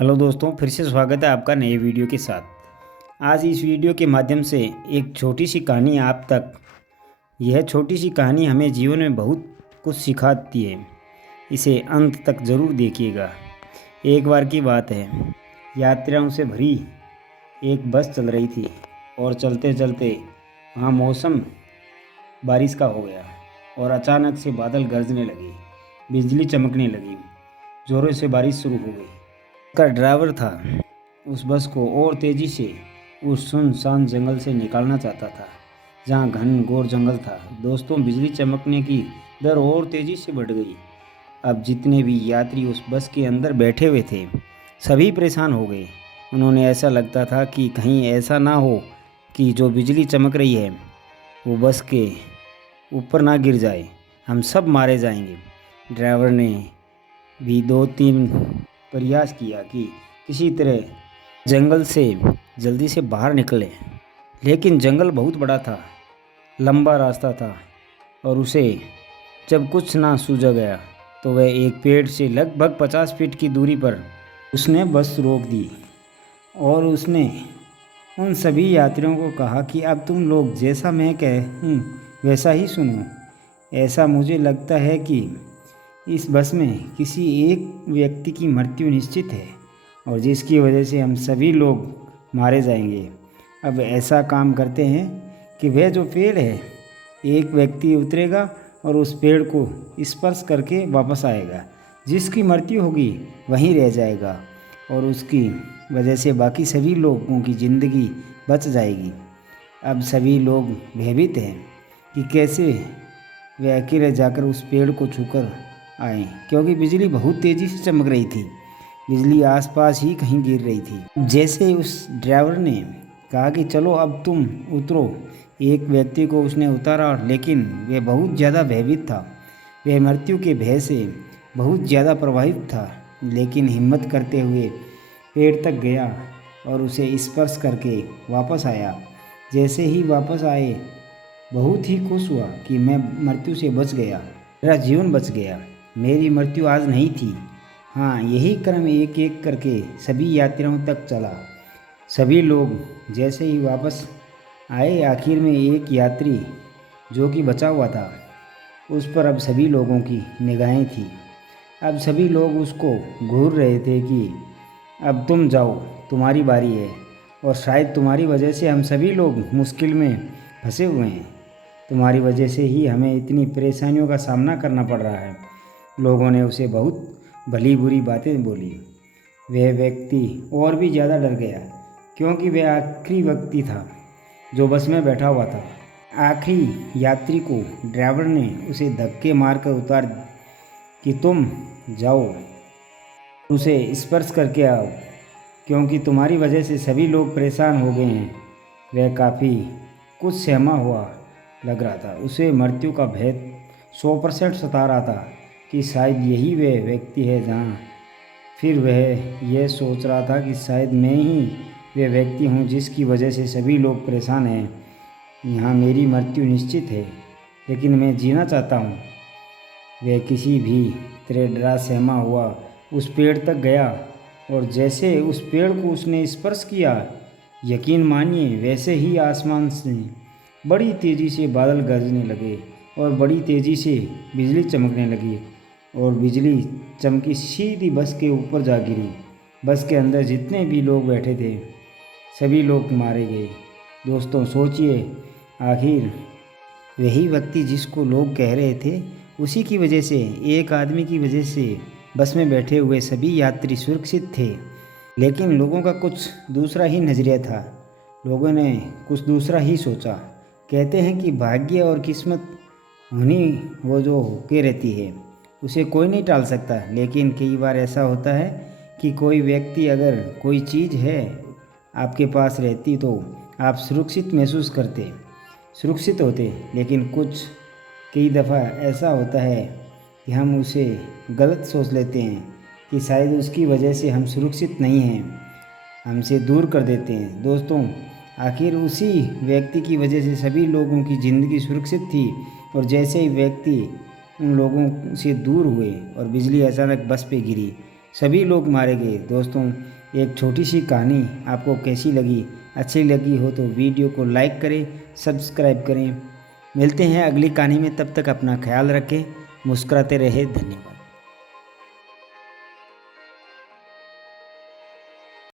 Hello दोस्तों, फिर से स्वागत है आपका नए वीडियो के साथ। आज इस वीडियो के माध्यम से एक छोटी सी कहानी आप तक। यह छोटी सी कहानी हमें जीवन में बहुत कुछ सिखाती है। इसे अंत तक ज़रूर देखिएगा। एक बार की बात है, यात्रियों से भरी एक बस चल रही थी और चलते चलते वहाँ मौसम बारिश का हो गया और अचानक से बादल गरजने लगे, बिजली चमकने लगी, ज़ोरों से बारिश शुरू हो गई। का ड्राइवर था उस बस को और तेज़ी से उस सुनसान जंगल से निकालना चाहता था जहाँ घन घोर जंगल था। दोस्तों, बिजली चमकने की दर और तेज़ी से बढ़ गई। अब जितने भी यात्री उस बस के अंदर बैठे हुए थे सभी परेशान हो गए। उन्होंने ऐसा लगता था कि कहीं ऐसा ना हो कि जो बिजली चमक रही है वो बस के ऊपर ना गिर जाए, हम सब मारे जाएंगे। ड्राइवर ने भी 2-3 प्रयास किया कि किसी तरह जंगल से जल्दी से बाहर निकले, लेकिन जंगल बहुत बड़ा था, लंबा रास्ता था और उसे जब कुछ ना सूझा गया तो वह एक पेड़ से लगभग 50 फीट की दूरी पर उसने बस रोक दी और उसने उन सभी यात्रियों को कहा कि अब तुम लोग जैसा मैं कहूँ वैसा ही सुनो। ऐसा मुझे लगता है कि इस बस में किसी एक व्यक्ति की मृत्यु निश्चित है और जिसकी वजह से हम सभी लोग मारे जाएंगे। अब ऐसा काम करते हैं कि वह जो पेड़ है, एक व्यक्ति उतरेगा और उस पेड़ को स्पर्श करके वापस आएगा। जिसकी मृत्यु होगी वहीं रह जाएगा और उसकी वजह से बाकी सभी लोगों की ज़िंदगी बच जाएगी। अब सभी लोग भयभीत हैं कि कैसे वे अकेले जाकर उस पेड़ को छूकर आए, क्योंकि बिजली बहुत तेज़ी से चमक रही थी। बिजली आसपास ही कहीं गिर रही थी। जैसे उस ड्राइवर ने कहा कि चलो अब तुम उतरो, एक व्यक्ति को उसने उतारा, लेकिन वह बहुत ज़्यादा भयभीत था। वह मृत्यु के भय से बहुत ज़्यादा प्रभावित था, लेकिन हिम्मत करते हुए पेड़ तक गया और उसे स्पर्श करके वापस आया। जैसे ही वापस आए बहुत ही खुश हुआ कि मैं मृत्यु से बच गया, मेरा जीवन बच गया, मेरी मृत्यु आज नहीं थी। हाँ, यही क्रम एक एक करके सभी यात्रियों तक चला। सभी लोग जैसे ही वापस आए, आखिर में एक यात्री जो कि बचा हुआ था उस पर अब सभी लोगों की निगाहें थी। अब सभी लोग उसको घूर रहे थे कि अब तुम जाओ, तुम्हारी बारी है और शायद तुम्हारी वजह से हम सभी लोग मुश्किल में फंसे हुए हैं। तुम्हारी वजह से ही हमें इतनी परेशानियों का सामना करना पड़ रहा है। लोगों ने उसे बहुत भली बुरी बातें बोली। वह व्यक्ति और भी ज़्यादा डर गया, क्योंकि वह आखिरी व्यक्ति था जो बस में बैठा हुआ था। आखिरी यात्री को ड्राइवर ने उसे धक्के मारकर उतार कि तुम जाओ, उसे स्पर्श करके आओ, क्योंकि तुम्हारी वजह से सभी लोग परेशान हो गए हैं। वह काफ़ी कुछ सहमा हुआ लग रहा था। उसे मृत्यु का भय 100% सता रहा था कि शायद यही वह व्यक्ति है जहाँ। फिर वह यह सोच रहा था कि शायद मैं ही वह व्यक्ति हूँ जिसकी वजह से सभी लोग परेशान हैं। यहाँ मेरी मृत्यु निश्चित है, लेकिन मैं जीना चाहता हूँ। वह किसी भी तरह डरा सहमा हुआ उस पेड़ तक गया और जैसे उस पेड़ को उसने स्पर्श किया, यकीन मानिए वैसे ही आसमान से बड़ी तेज़ी से बादल गरजने लगे और बड़ी तेज़ी से बिजली चमकने लगी और बिजली चमकी सीधी बस के ऊपर जा गिरी। बस के अंदर जितने भी लोग बैठे थे सभी लोग मारे गए। दोस्तों, सोचिए, आखिर वही व्यक्ति जिसको लोग कह रहे थे, उसी की वजह से, एक आदमी की वजह से बस में बैठे हुए सभी यात्री सुरक्षित थे। लेकिन लोगों का कुछ दूसरा ही नज़रिया था। लोगों ने कुछ दूसरा ही सोचा। कहते हैं कि भाग्य और किस्मत होनी वो जो होके रहती है, उसे कोई नहीं टाल सकता। लेकिन कई बार ऐसा होता है कि कोई व्यक्ति, अगर कोई चीज़ है आपके पास रहती तो आप सुरक्षित महसूस करते, सुरक्षित होते। लेकिन कुछ कई दफ़ा ऐसा होता है कि हम उसे गलत सोच लेते हैं कि शायद उसकी वजह से हम सुरक्षित नहीं हैं, हमसे दूर कर देते हैं। दोस्तों, आखिर उसी व्यक्ति की वजह से सभी लोगों की ज़िंदगी सुरक्षित थी और जैसे ही व्यक्ति उन लोगों से दूर हुए और बिजली अचानक बस पे गिरी, सभी लोग मारे गए। दोस्तों, एक छोटी सी कहानी आपको कैसी लगी? अच्छी लगी हो तो वीडियो को लाइक करें, सब्सक्राइब करें। मिलते हैं अगली कहानी में, तब तक अपना ख्याल रखें, मुस्कुराते रहे। धन्यवाद।